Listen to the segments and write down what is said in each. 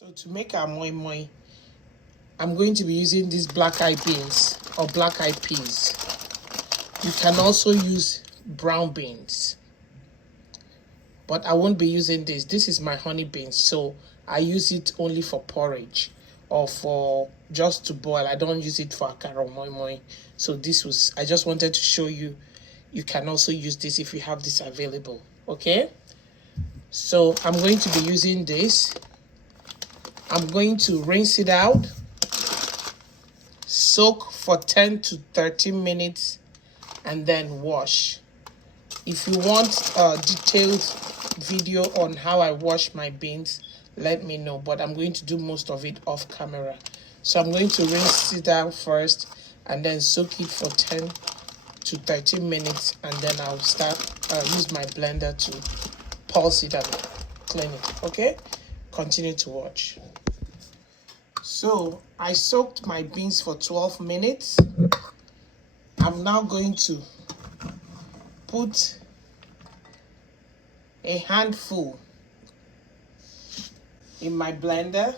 So to make our moi moi, I'm going to be using these black eyed beans or black eyed peas. You can also use brown beans, but I won't be using this. This is my honey beans, so I use it only for porridge or for just to boil. I don't use it for akara moi moi. So I just wanted to show you, you can also use this if you have this available. Okay, so I'm going to be using this. I'm going to rinse it out, soak for 10 to 13 minutes, and then wash. If you want a detailed video on how I wash my beans, let me know, but I'm going to do most of it off camera. So I'm going to rinse it out first and then soak it for 10 to 13 minutes, and then I'll start use my blender to pulse it and clean it. Okay, continue to watch. So I soaked my beans for 12 minutes. I'm now going to put a handful in my blender,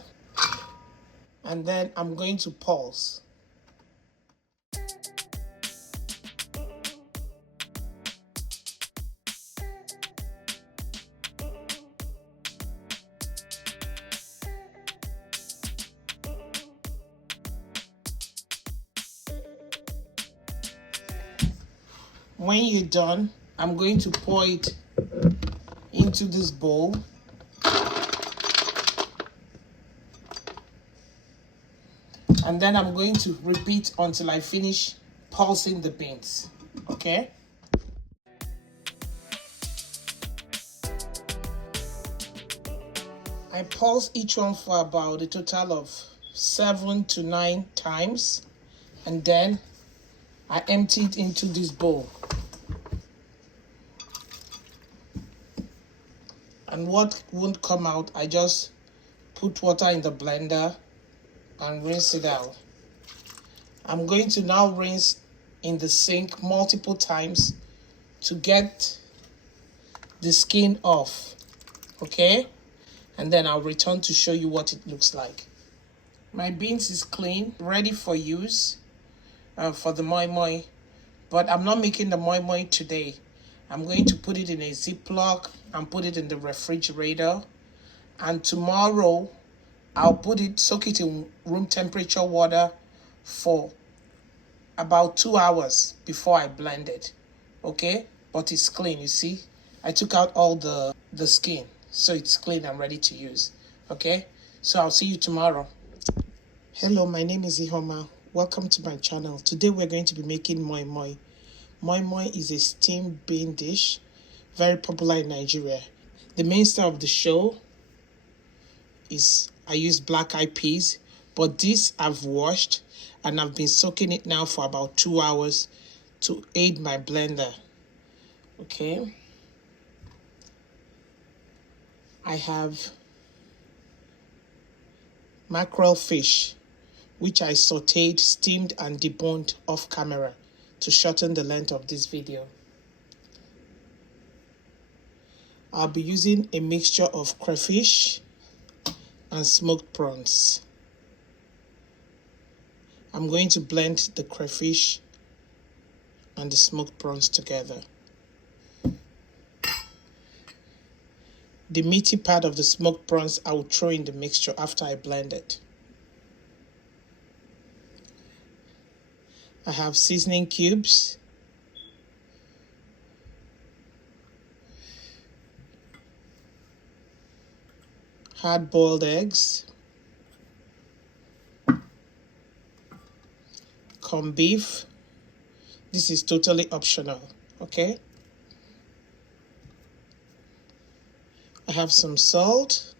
and then I'm going to pulse. When you're done, I'm going to pour it into this bowl. And then I'm going to repeat until I finish pulsing the beans. Okay? I pulse each one for about a total of 7 to 9 times. And then I empty it into this bowl. And what won't come out, I just put water in the blender and rinse it out. I'm going to now rinse in the sink multiple times to get the skin off. Okay? And then I'll return to show you what it looks like. My beans is clean, ready for use for the moi moi. But I'm not making the moi moi today. I'm going to put it in a Ziploc and put it in the refrigerator. And tomorrow, I'll soak it in room temperature water for about 2 hours before I blend it. Okay? But it's clean, you see? I took out all the skin. So it's clean and ready to use. Okay? So I'll see you tomorrow. Hello, my name is Ihoma. Welcome to my channel. Today we're going to be making moi moi. Moi moi is a steamed bean dish, very popular in Nigeria. The main star of the show is I use black eyed peas, but this I've washed and I've been soaking it now for about 2 hours to aid my blender. Okay. I have mackerel fish, which I sauteed, steamed, and deboned off camera to shorten the length of this video. I'll be using a mixture of crayfish and smoked prawns. I'm going to blend the crayfish and the smoked prawns together. The meaty part of the smoked prawns I will throw in the mixture after I blend it. I have seasoning cubes, hard-boiled eggs, corned beef. This is totally optional, okay? I have some salt,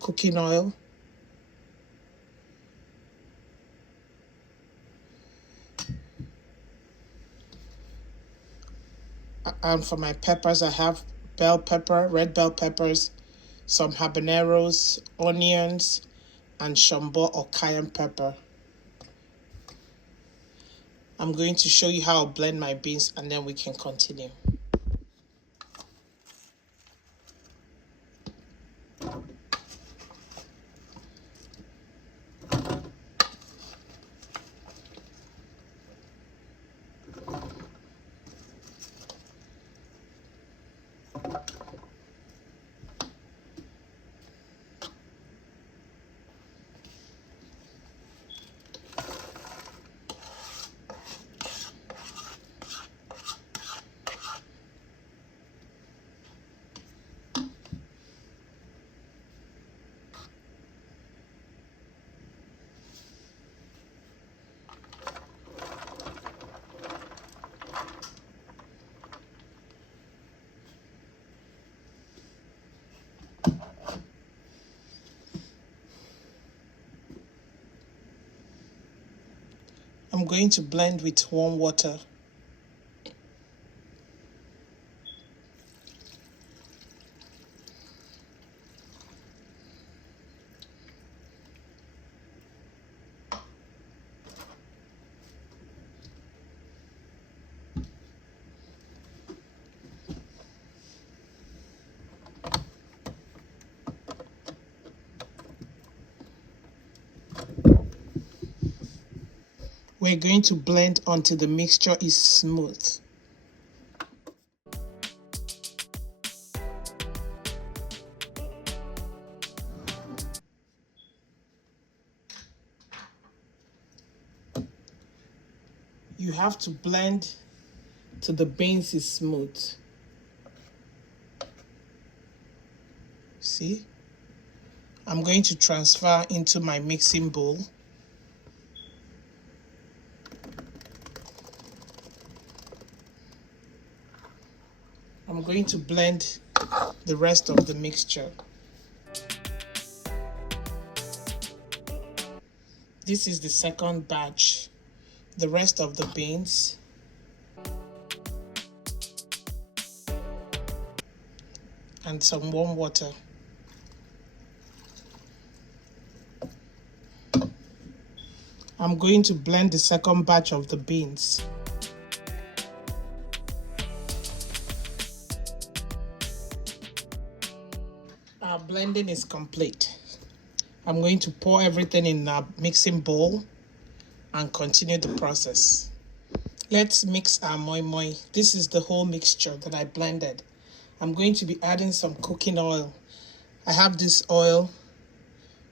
cooking oil, and for my peppers, I have bell pepper, red bell peppers, some habaneros, onions, and shombo or cayenne pepper. I'm going to show you how I'll blend my beans and then we can continue. I'm going to blend with warm water. We're going to blend until the mixture is smooth. You have to blend till the beans is smooth. See? I'm going to transfer into my mixing bowl. I'm going to blend the rest of the mixture. This is the second batch. The rest of the beans. And some warm water. I'm going to blend the second batch of the beans. Our blending is complete. I'm going to pour everything in a mixing bowl and continue the process. Let's mix our moi moi. This is the whole mixture that I blended. I'm going to be adding some cooking oil. I have this oil,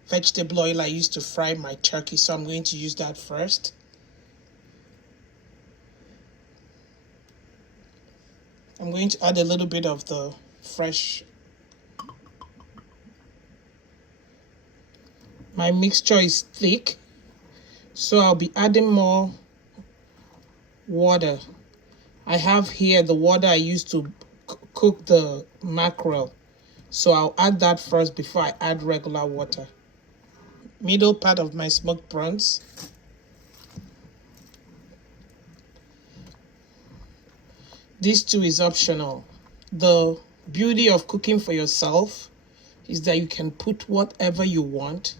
vegetable oil I used to fry my turkey, so I'm going to use that first. I'm going to add a little bit of the fresh. My mixture is thick, so I'll be adding more water. I have here the water I used to cook the mackerel, so I'll add that first before I add regular water. Middle part of my smoked prawns. This too is optional. The beauty of cooking for yourself is that you can put whatever you want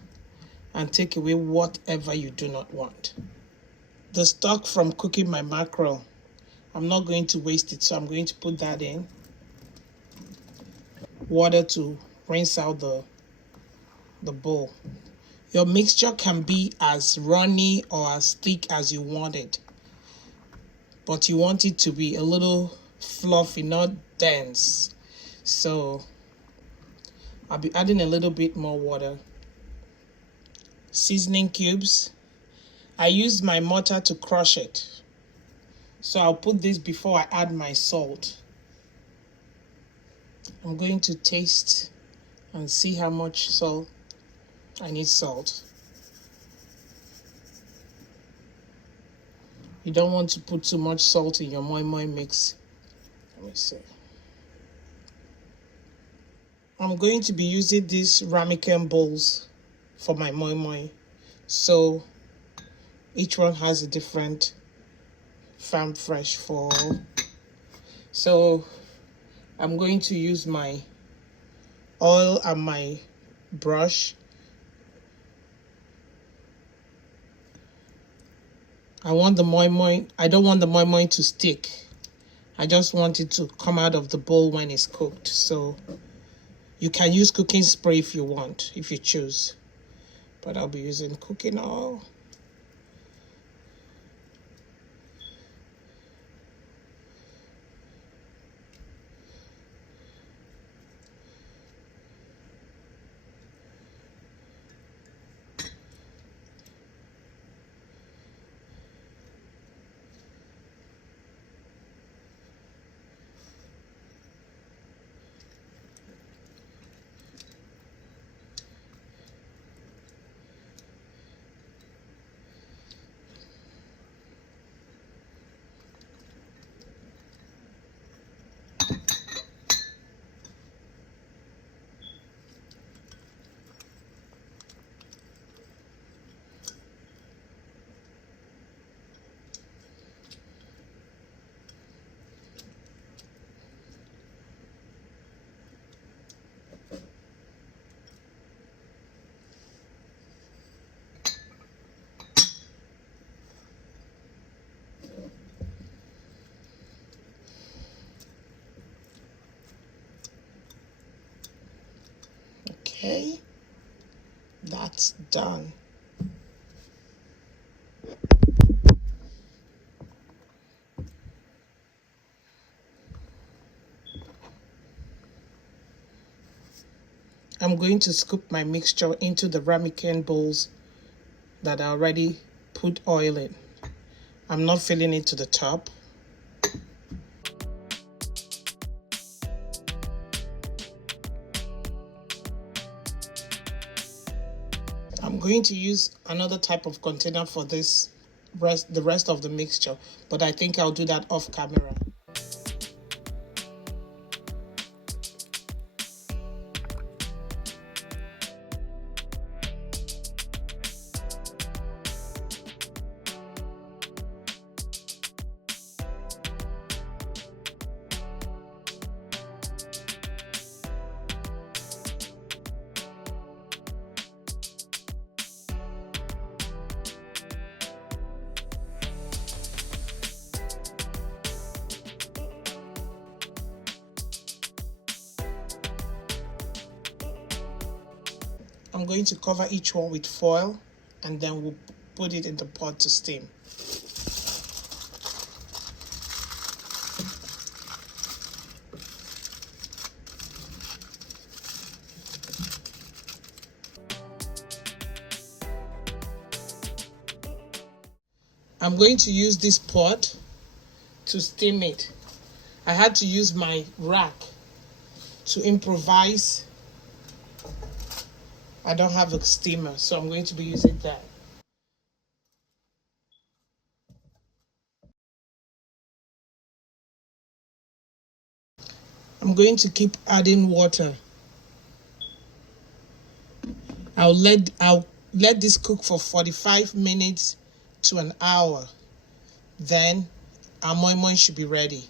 and take away whatever you do not want. The stock from cooking my mackerel, I'm not going to waste it, so I'm going to put that in. Water to rinse out the bowl. Your mixture can be as runny or as thick as you want it, but you want it to be a little fluffy, not dense. So I'll be adding a little bit more water. Seasoning cubes. I use my mortar to crush it, so I'll put this before I add my salt. I'm going to taste and see how much salt I need. Salt. You don't want to put too much salt in your moi moi mix. Let me see. I'm going to be using these ramekin bowls for my moi moi, so each one has a different farm fresh for. So I'm going to use my oil and my brush. I want the moi moi. I don't want the moi moi to stick. I just want it to come out of the bowl when it's cooked. So you can use cooking spray if you want, if you choose. But I'll be using cooking oil. Okay, that's done. I'm going to scoop my mixture into the ramekin bowls that I already put oil in. I'm not filling it to the top. I'm going to use another type of container for the rest of the mixture, but I think I'll do that off camera. I'm going to cover each one with foil and then we'll put it in the pot to steam. I'm going to use this pot to steam it. I had to use my rack to improvise. I don't have a steamer, so I'm going to be using that. I'm going to keep adding water. I'll let this cook for 45 minutes to an hour. Then our moi moi should be ready.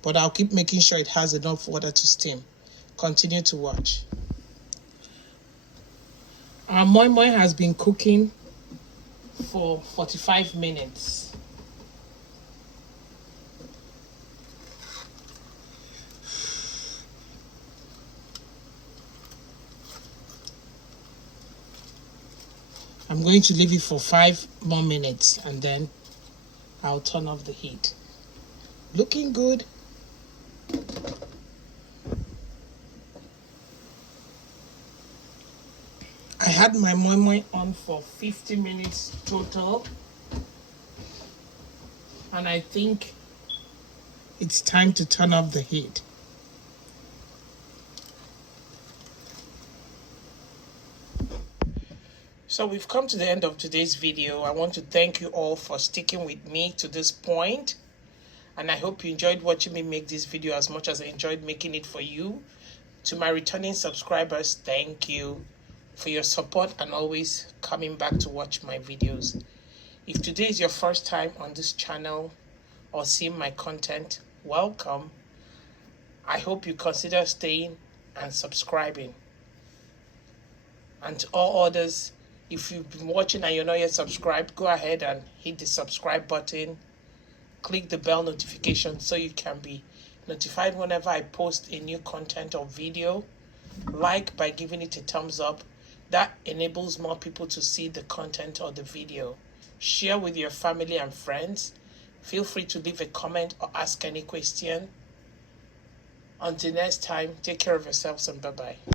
But I'll keep making sure it has enough water to steam. Continue to watch. Our moi moi has been cooking for 45 minutes. I'm going to leave it for 5 more minutes and then I'll turn off the heat. Looking good. I had my moi moi on for 50 minutes total. And I think it's time to turn off the heat. So we've come to the end of today's video. I want to thank you all for sticking with me to this point. And I hope you enjoyed watching me make this video as much as I enjoyed making it for you. To my returning subscribers, thank you for your support and always coming back to watch my videos. If today is your first time on this channel or seeing my content, welcome. I hope you consider staying and subscribing. And to all others, if you've been watching and you're not yet subscribed, go ahead and hit the subscribe button. Click the bell notification so you can be notified whenever I post a new content or video. Like by giving it a thumbs up. That enables more people to see the content or the video. Share with your family and friends. Feel free to leave a comment or ask any question. Until next time, take care of yourselves and bye-bye.